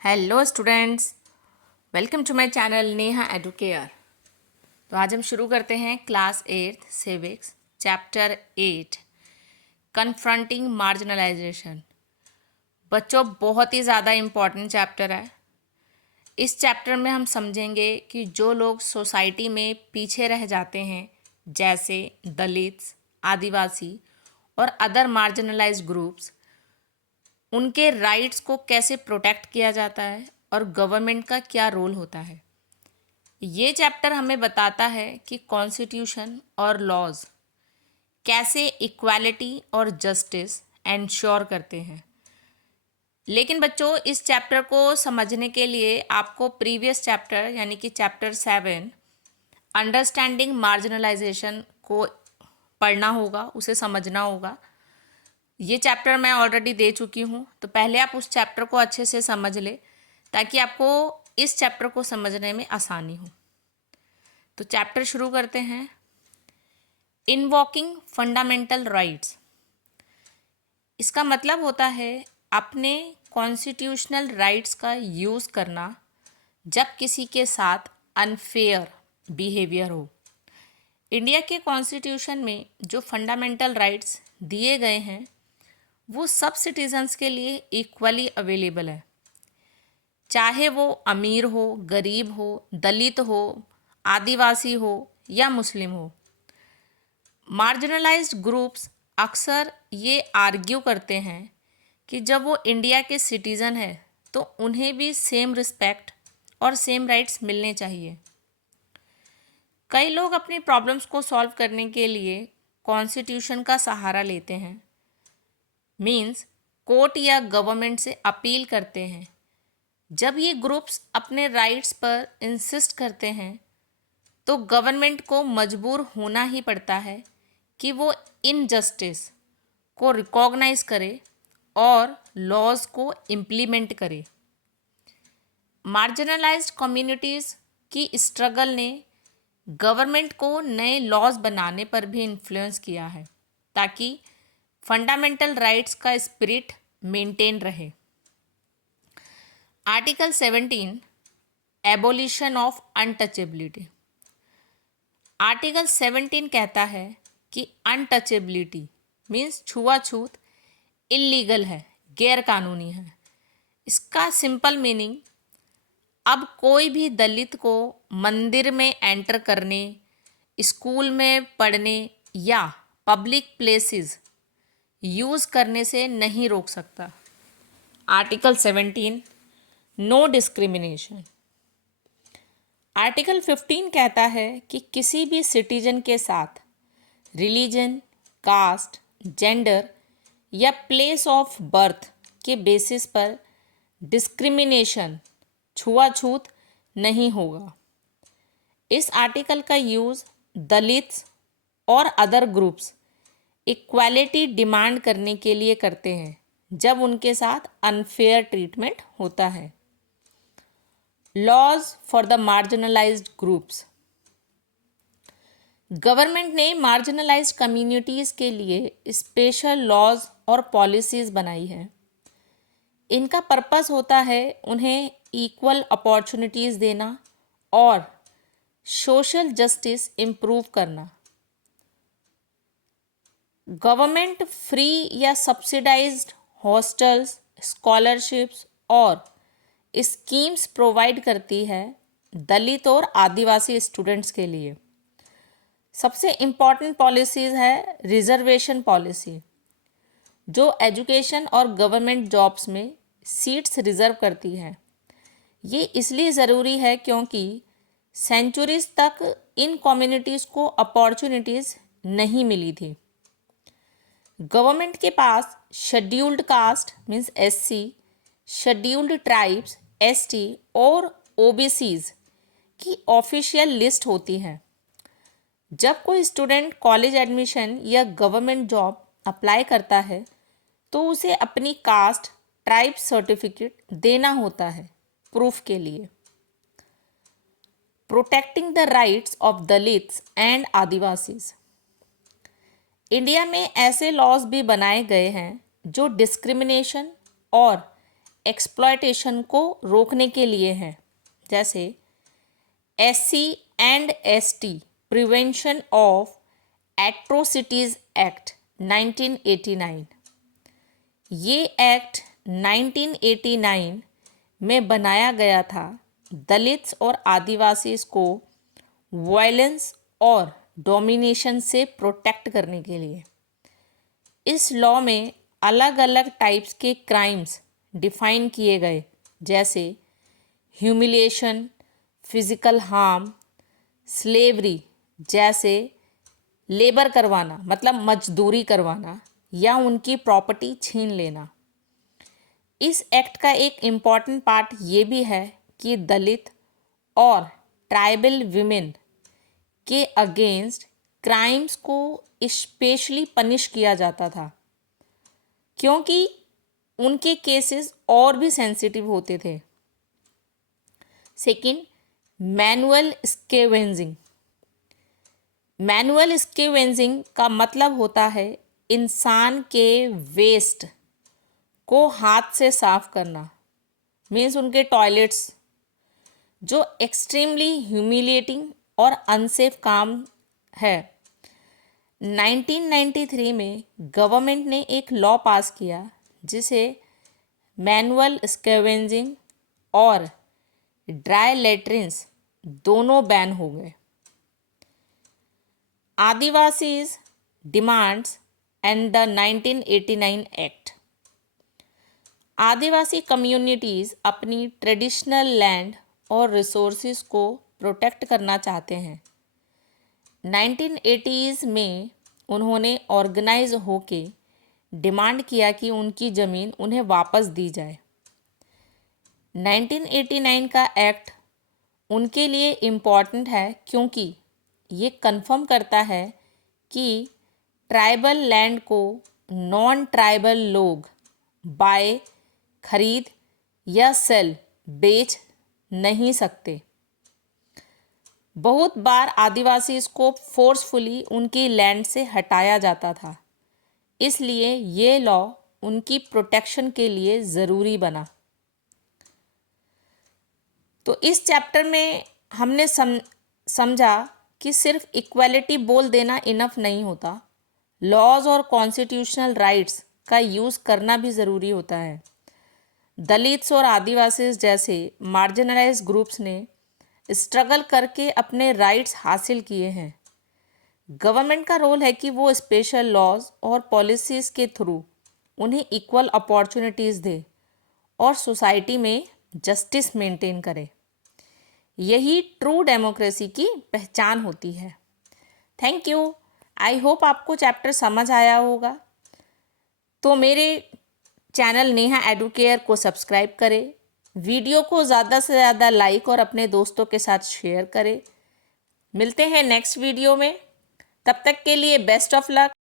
Hello students, welcome to my channel Neha educare. तो आज हम शुरू करते हैं class 8 civics chapter 8 confronting marginalisation. बच्चों, बहुत ही ज़्यादा इम्पॉर्टेंट चैप्टर है। इस चैप्टर में हम समझेंगे कि जो लोग सोसाइटी में पीछे रह जाते हैं, जैसे दलित्स, आदिवासी और अदर मार्जिनलाइज्ड ग्रुप्स, उनके राइट्स को कैसे प्रोटेक्ट किया जाता है और गवर्नमेंट का क्या रोल होता है। ये चैप्टर हमें बताता है कि कॉन्स्टिट्यूशन और लॉज कैसे इक्वालिटी और जस्टिस एंश्योर करते हैं। लेकिन बच्चों, इस चैप्टर को समझने के लिए आपको प्रीवियस चैप्टर यानी कि चैप्टर 7 अंडरस्टैंडिंग मार्जिनलाइजेशन को पढ़ना होगा, उसे समझना होगा। ये चैप्टर मैं ऑलरेडी दे चुकी हूँ, तो पहले आप उस चैप्टर को अच्छे से समझ ले ताकि आपको इस चैप्टर को समझने में आसानी हो। तो चैप्टर शुरू करते हैं। इनवॉकिंग फंडामेंटल राइट्स, इसका मतलब होता है अपने कॉन्स्टिट्यूशनल राइट्स का यूज़ करना जब किसी के साथ अनफेयर बिहेवियर हो। इंडिया के कॉन्स्टिट्यूशन में जो फंडामेंटल राइट्स दिए गए हैं वो सब सिटीजन्स के लिए इक्वली अवेलेबल है, चाहे वो अमीर हो, गरीब हो, दलित हो, आदिवासी हो या मुस्लिम हो। मार्जिनलाइज्ड ग्रुप्स अक्सर ये आर्ग्यू करते हैं कि जब वो इंडिया के सिटीज़न है तो उन्हें भी सेम रिस्पेक्ट और सेम राइट्स मिलने चाहिए। कई लोग अपनी प्रॉब्लम्स को सॉल्व करने के लिए कॉन्स्टिट्यूशन का सहारा लेते हैं, मीन्स कोर्ट या गवर्नमेंट से अपील करते हैं। जब ये ग्रुप्स अपने राइट्स पर इंसिस्ट करते हैं तो गवर्नमेंट को मजबूर होना ही पड़ता है कि वो इनजस्टिस को रिकॉग्नाइज करे और लॉज को इम्प्लीमेंट करे। मार्जिनलाइज्ड कम्युनिटीज़ की स्ट्रगल ने गवर्नमेंट को नए लॉज बनाने पर भी इन्फ्लुएंस किया है ताकि फंडामेंटल राइट्स का स्पिरिट मेंटेन रहे। Article 17 abolition of untouchability. Article 17 कहता है कि अनटचेबिलिटी मीन्स छुआछूत इलीगल है, गैर कानूनी है। इसका सिंपल मीनिंग, अब कोई भी दलित को मंदिर में एंटर करने, स्कूल में पढ़ने या पब्लिक प्लेसेस यूज़ करने से नहीं रोक सकता। Article 17 no discrimination. आर्टिकल 15 कहता है कि किसी भी सिटीजन के साथ रिलीजन, कास्ट, जेंडर या प्लेस ऑफ बर्थ के बेसिस पर डिस्क्रिमिनेशन, छुआछूत नहीं होगा। इस आर्टिकल का यूज़ दलित्स और अदर ग्रुप्स इक्वालिटी डिमांड करने के लिए करते हैं जब उनके साथ अनफेयर ट्रीटमेंट होता है। Laws for the marginalised groups. Government ने मार्जिनलाइज्ड कम्युनिटीज़ के लिए स्पेशल लॉज और पॉलिसीज़ बनाई है। इनका पर्पस होता है उन्हें इक्वल अपॉर्चुनिटीज़ देना और सोशल जस्टिस इम्प्रूव करना। गवर्नमेंट फ्री या सब्सिडाइज्ड हॉस्टल्स, स्कॉलरशिप्स और स्कीम्स प्रोवाइड करती है दलित और आदिवासी स्टूडेंट्स के लिए। सबसे इम्पॉर्टेंट पॉलिसीज़ है रिजर्वेशन पॉलिसी, जो एजुकेशन और गवर्नमेंट जॉब्स में सीट्स रिजर्व करती है। ये इसलिए ज़रूरी है क्योंकि सेंचुरीज तक इन कम्युनिटीज़ को अपॉर्चुनिटीज़ नहीं मिली थी। गवर्नमेंट के पास scheduled caste means SC, scheduled tribes ST और ओबीसीज की ऑफिशियल लिस्ट होती है। जब कोई स्टूडेंट कॉलेज एडमिशन या गवर्नमेंट जॉब अप्लाई करता है तो उसे अपनी कास्ट, ट्राइब सर्टिफिकेट देना होता है प्रूफ के लिए। Protecting the rights of Dalits and Adivasis. India में ऐसे लॉज भी बनाए गए हैं जो डिस्क्रिमिनेशन और एक्सप्लॉयटेशन को रोकने के लिए हैं, जैसे SC and ST prevention of atrocities act 1989। ये एक्ट 1989 में बनाया गया था दलित्स और आदिवासीज को वायलेंस और डोमिनेशन से प्रोटेक्ट करने के लिए। इस लॉ में अलग अलग टाइप्स के क्राइम्स डिफाइन किए गए, जैसे ह्यूमिलिएशन, फिजिकल हार्म, स्लेवरी जैसे लेबर करवाना मतलब मजदूरी करवाना या उनकी प्रॉपर्टी छीन लेना। इस एक्ट का एक इम्पॉर्टेंट पार्ट ये भी है कि दलित और ट्राइबल विमेन के अगेंस्ट क्राइम्स को स्पेशली पनिश किया जाता था, क्योंकि उनके केसेस और भी सेंसिटिव होते थे। Second, manual scavenging. Manual scavenging का मतलब होता है इंसान के वेस्ट को हाथ से साफ करना, मीन्स उनके टॉयलेट्स, जो एक्सट्रीमली ह्यूमिलिएटिंग और अनसेफ काम है। 1993 में गवर्नमेंट ने एक लॉ पास किया जिसे मैनुअल स्कैवेंजिंग और ड्राई लेट्रिन्स दोनों बैन हो गए। Adivasis demands and the 1989 act. Adivasi communities अपनी ट्रेडिशनल लैंड और रिसोर्सेज को प्रोटेक्ट करना चाहते हैं। 1980s में उन्होंने ऑर्गेनाइज होके डिमांड किया कि उनकी ज़मीन उन्हें वापस दी जाए। 1989 का एक्ट उनके लिए इम्पॉर्टेंट है क्योंकि ये कंफर्म करता है कि ट्राइबल लैंड को नॉन ट्राइबल लोग बाय, खरीद या सेल, बेच नहीं सकते। बहुत बार आदिवासीज को फोर्सफुली उनकी लैंड से हटाया जाता था, इसलिए ये लॉ उनकी प्रोटेक्शन के लिए ज़रूरी बना। तो इस चैप्टर में हमने समझा कि सिर्फ इक्वालिटी बोल देना इनफ नहीं होता, लॉज और कॉन्स्टिट्यूशनल राइट्स का यूज़ करना भी ज़रूरी होता है। दलित्स और आदिवासीज जैसे मार्जिनलाइज्ड ग्रुप्स ने स्ट्रगल करके अपने राइट्स हासिल किए हैं। गवर्नमेंट का रोल है कि वो स्पेशल लॉज और पॉलिसीज़ के थ्रू उन्हें इक्वल अपॉर्चुनिटीज़ दे और सोसाइटी में जस्टिस मेंटेन करे। यही ट्रू डेमोक्रेसी की पहचान होती है। Thank you. आई होप आपको चैप्टर समझ आया होगा। तो मेरे चैनल नेहा एडुकेयर को सब्सक्राइब करें, वीडियो को ज़्यादा से ज़्यादा लाइक और अपने दोस्तों के साथ शेयर करें। मिलते हैं नेक्स्ट वीडियो में, तब तक के लिए बेस्ट ऑफ लक।